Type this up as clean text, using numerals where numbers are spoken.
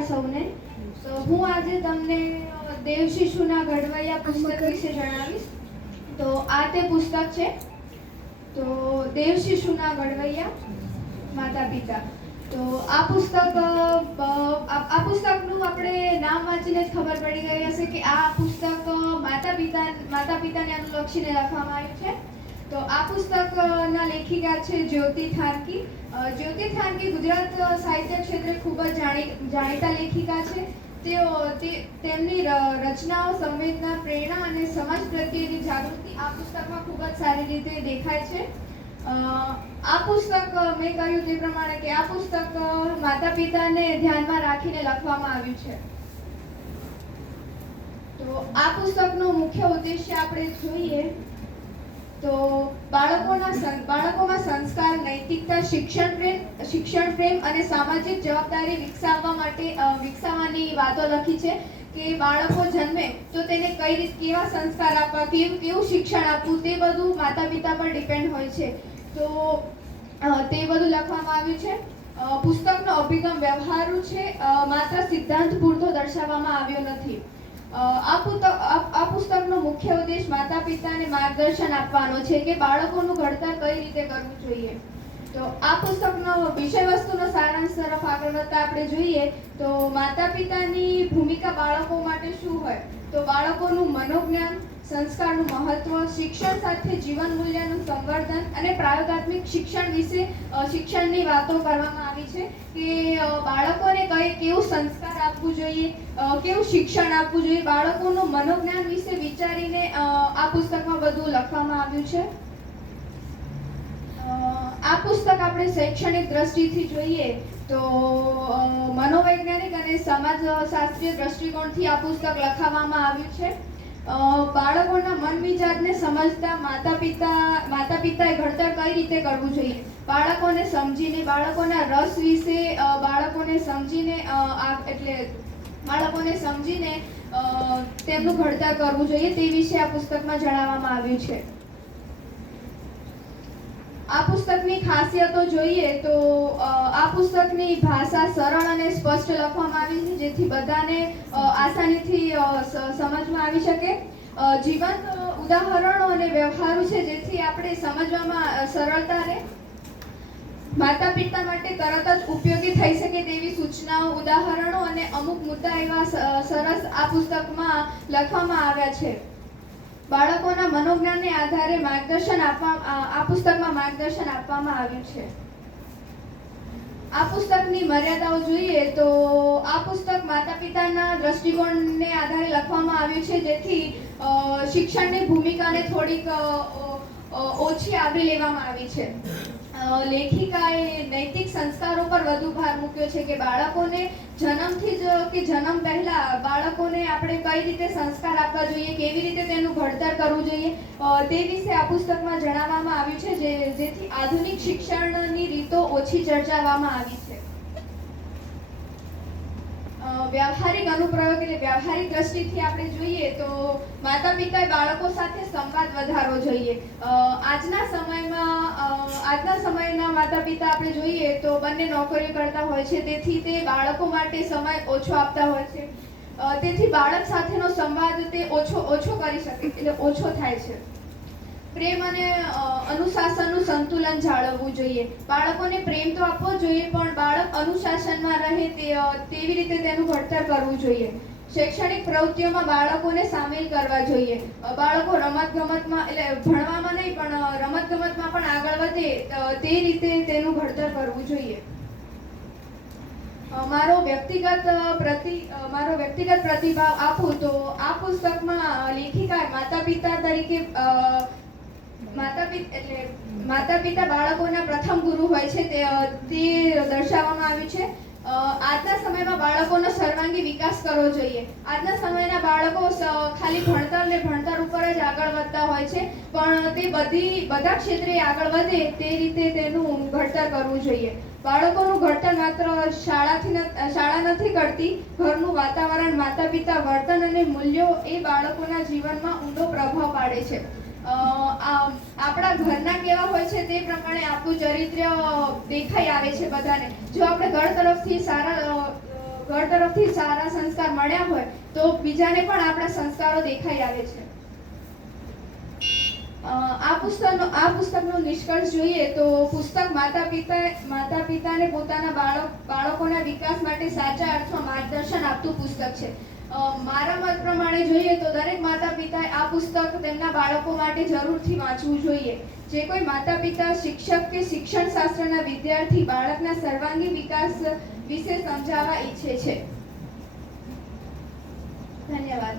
નમસ્કાર સૌને. તો હું આજે તમને દેવ શિશુના ઘડવૈયા પુસ્તક વિશે જણાવીશ. તો આ તે પુસ્તક છે. તો દેવ શિશુના ઘડવૈયા માતા પિતા. તો આ પુસ્તકનું આપણે નામ વાંચીને જ ખબર પડી ગઈ હશે કે આ પુસ્તક માતા પિતાને અનુલક્ષીને લખવામાં આવ્યું છે. તો આ પુસ્તકના લેખિકા છે જ્યોતિ થાનકી. જ્યોતિ થાનકી ગુજરાત સાહિત્ય ક્ષેત્રે ખૂબ જ જાણીતા લેખિકા છે. તેમની રચનાઓ, સંવેદના, પ્રેરણા અને સમાજ પ્રત્યેની જાગૃતિ આ પુસ્તકમાં ખૂબ જ સારી રીતે દેખાય છે. આ પુસ્તક મેં કહ્યું તે પ્રમાણે કે આ પુસ્તક માતા પિતાને ધ્યાનમાં રાખીને લખવામાં આવ્યું છે. તો આ પુસ્તકનો મુખ્ય ઉદ્દેશ્ય આપણે જોઈએ તો બાળકોમાં સંસ્કાર, નૈતિકતા, શિક્ષણ પ્રેમ અને સામાજિક જવાબદારી વિકસાવવાની વાતો લખી છે કે બાળકો જન્મે તો તેને કેવા સંસ્કાર આપવા, કેવું શિક્ષણ આપવું, તે બધું માતા પિતા પર ડિપેન્ડ હોય છે. તો તે બધું લખવામાં આવ્યું છે. પુસ્તકનો અભિગમ વ્યવહારુ છે, માત્ર સિદ્ધાંત પૂરતો દર્શાવવામાં આવ્યો નથી. આ પુસ્તકનો મુખ્ય ઉદ્દેશ માતા પિતાને માર્ગદર્શન આપવાનો છે કે બાળકોનું ઘડતર કઈ રીતે કરવું જોઈએ. તો આ પુસ્તકનો વિષય વસ્તુનો સારાંશ તરફ આગળ વધતા આપણે જોઈએ તો માતા પિતાની ભૂમિકા બાળકો માટે શું હોય. તો બાળકોનું મનોજ્ઞાન, સંસ્કારનું મહત્વ, શિક્ષણ સાથે જીવન મૂલ્યનું સંવર્ધન અને પ્રાયોગાત્મક શિક્ષણની વાતો કરવામાં આવી છે કે બાળકોને કેવું સંસ્કાર આપવું જોઈએ, કેવું શિક્ષણ આપવું જોઈએ. બાળકોનું મનોજ્ઞાન વિશે વિચારીને આ પુસ્તકમાં બધું લખવામાં આવ્યું છે. આ પુસ્તક આપણે શૈક્ષણિક દ્રષ્ટિથી જોઈએ તો મનોવૈજ્ઞાનિક અને સમાજશાસ્ત્રીય દ્રષ્ટિકોણથી આ પુસ્તક લખાવવામાં આવ્યું છે. બાળકોના મન વિચારને સમજતા માતા પિતાએ ઘડતર કઈ રીતે કરવું જોઈએ, બાળકોને સમજીને, બાળકોના રસ વિશે બાળકોને સમજીને તેમનું ઘડતર કરવું જોઈએ તે વિશે આ પુસ્તકમાં જણાવવામાં આવ્યું છે. આ પુસ્તકની ખાસિયતો જોઈએ તો આ પુસ્તકની ભાષા સરળ અને સ્પષ્ટ લખવામાં આવી છે જેથી બધાને આસાનીથી સમજમાં આવી શકે. જીવંત ઉદાહરણો અને વ્યવહારો છે જેથી આપણે સમજવામાં સરળતા રહે. માતા પિતા માટે તરત જ ઉપયોગી થઈ શકે તેવી સૂચનાઓ, ઉદાહરણો અને અમુક મુદ્દા એવા સરસ આ પુસ્તકમાં લખવામાં આવ્યા છે. બાળકોના મનોજ્ઞાનને આધારે આ પુસ્તકમાં માર્ગદર્શન આપવામાં આવ્યું છે. આ પુસ્તકની મર્યાદાઓ જોઈએ તો આ પુસ્તક માતા પિતાના દ્રષ્ટિકોણને આધારે લખવામાં આવ્યું છે જેથી શિક્ષણની ભૂમિકાને થોડીક ઓછી આવરી લેવામાં આવી છે. લેખિકાએ નૈતિક સંસ્કારો પર વધુ ભાર મૂક્યો છે કે બાળકોને જન્મથી જ કે જન્મ પહેલા બાળકોને આપણે કઈ રીતે સંસ્કાર આપવા જોઈએ, કેવી રીતે તેનું ઘડતર કરવું જોઈએ તે વિશે આ પુસ્તકમાં જણાવવામાં આવ્યું છે જેથી આધુનિક શિક્ષણની રીતો ઓછી ચર્ચાવવામાં આવી છે. વ્યવહારિક અનુપ્રયોગ એટલે વ્યવહારિક દ્રષ્ટિથી આપણે જોઈએ તો માતા પિતાએ બાળકો સાથે સંવાદ વધારવો જોઈએ. આજના સમયના માતા પિતા આપણે જોઈએ તો બંને નોકરીઓ કરતા હોય છે તેથી તે બાળકો માટે સમય ઓછો આપતા હોય છે. તેથી બાળક સાથેનો સંવાદ તે ઓછો કરી શકે એટલે ઓછો થાય છે. પ્રેમ અને અનુશાસનનું સંતુલન જાળવવું જોઈએ. બાળકોને પ્રેમ તો આપવો જોઈએ પણ બાળક અનુશાસનમાં રહે તેવી રીતે તેનું ઘડતર કરવું જોઈએ. શૈક્ષણિક પ્રવૃત્તિઓમાં બાળકોને સામેલ કરવા જોઈએ. બાળકો રમતગમતમાં એટલે ભણવામાં નહીં પણ રમતગમતમાં પણ આગળ વધે તે રીતે તેનું ઘડતર કરવું જોઈએ. મારો વ્યક્તિગત પ્રતિભાવ આપું તો આ પુસ્તકમાં લેખિકાએ માતા પિતા બાળકોના પ્રથમ ગુરુ હોય છે તે દર્શાવવામાં આવ્યું છે. આજના સમયમાં બાળકોનો સર્વાંગી વિકાસ કરવો જોઈએ. આજના સમયના બાળકો ખાલી ભણતર ઉપર જ આગળ વધતા હોય છે પણ તે બધા ક્ષેત્રે આગળ વધે તે રીતે તેનું ઘડતર કરવું જોઈએ. બાળકોનું ઘડતર માત્ર શાળા નથી કરતી, ઘરનું વાતાવરણ, માતા પિતા, વર્તન અને મૂલ્યો એ બાળકોના જીવનમાં ઊંડો પ્રભાવ પાડે છે. આપણા ઘરના કેવા હોય છે તે પ્રમાણે આપણું ચરિત્ર દેખાઈ આવે છે બધાને. જો આપણે ઘર તરફથી તરફથી સારા સંસ્કાર મળ્યા હોય તો બીજાને પણ આપણા સંસ્કારો દેખાઈ આવે છે. આ પુસ્તકનો નિષ્કર્ષ જોઈએ તો પુસ્તક માતા પિતાને પોતાના બાળકોના વિકાસ માટે સાચા અર્થમાં માર્ગદર્શન આપતું પુસ્તક છે. મારા મત પ્રમાણે જોઈએ તો દરેક માતા પિતાએ આ પુસ્તક તેમના બાળકો માટે જરૂરથી વાંચવું જોઈએ. જે કોઈ માતા પિતા શિક્ષક કે શિક્ષણ શાસ્ત્રના વિદ્યાર્થી બાળકના સર્વાંગી વિકાસ વિશે સમજાવવા ઈચ્છે છે. ધન્યવાદ.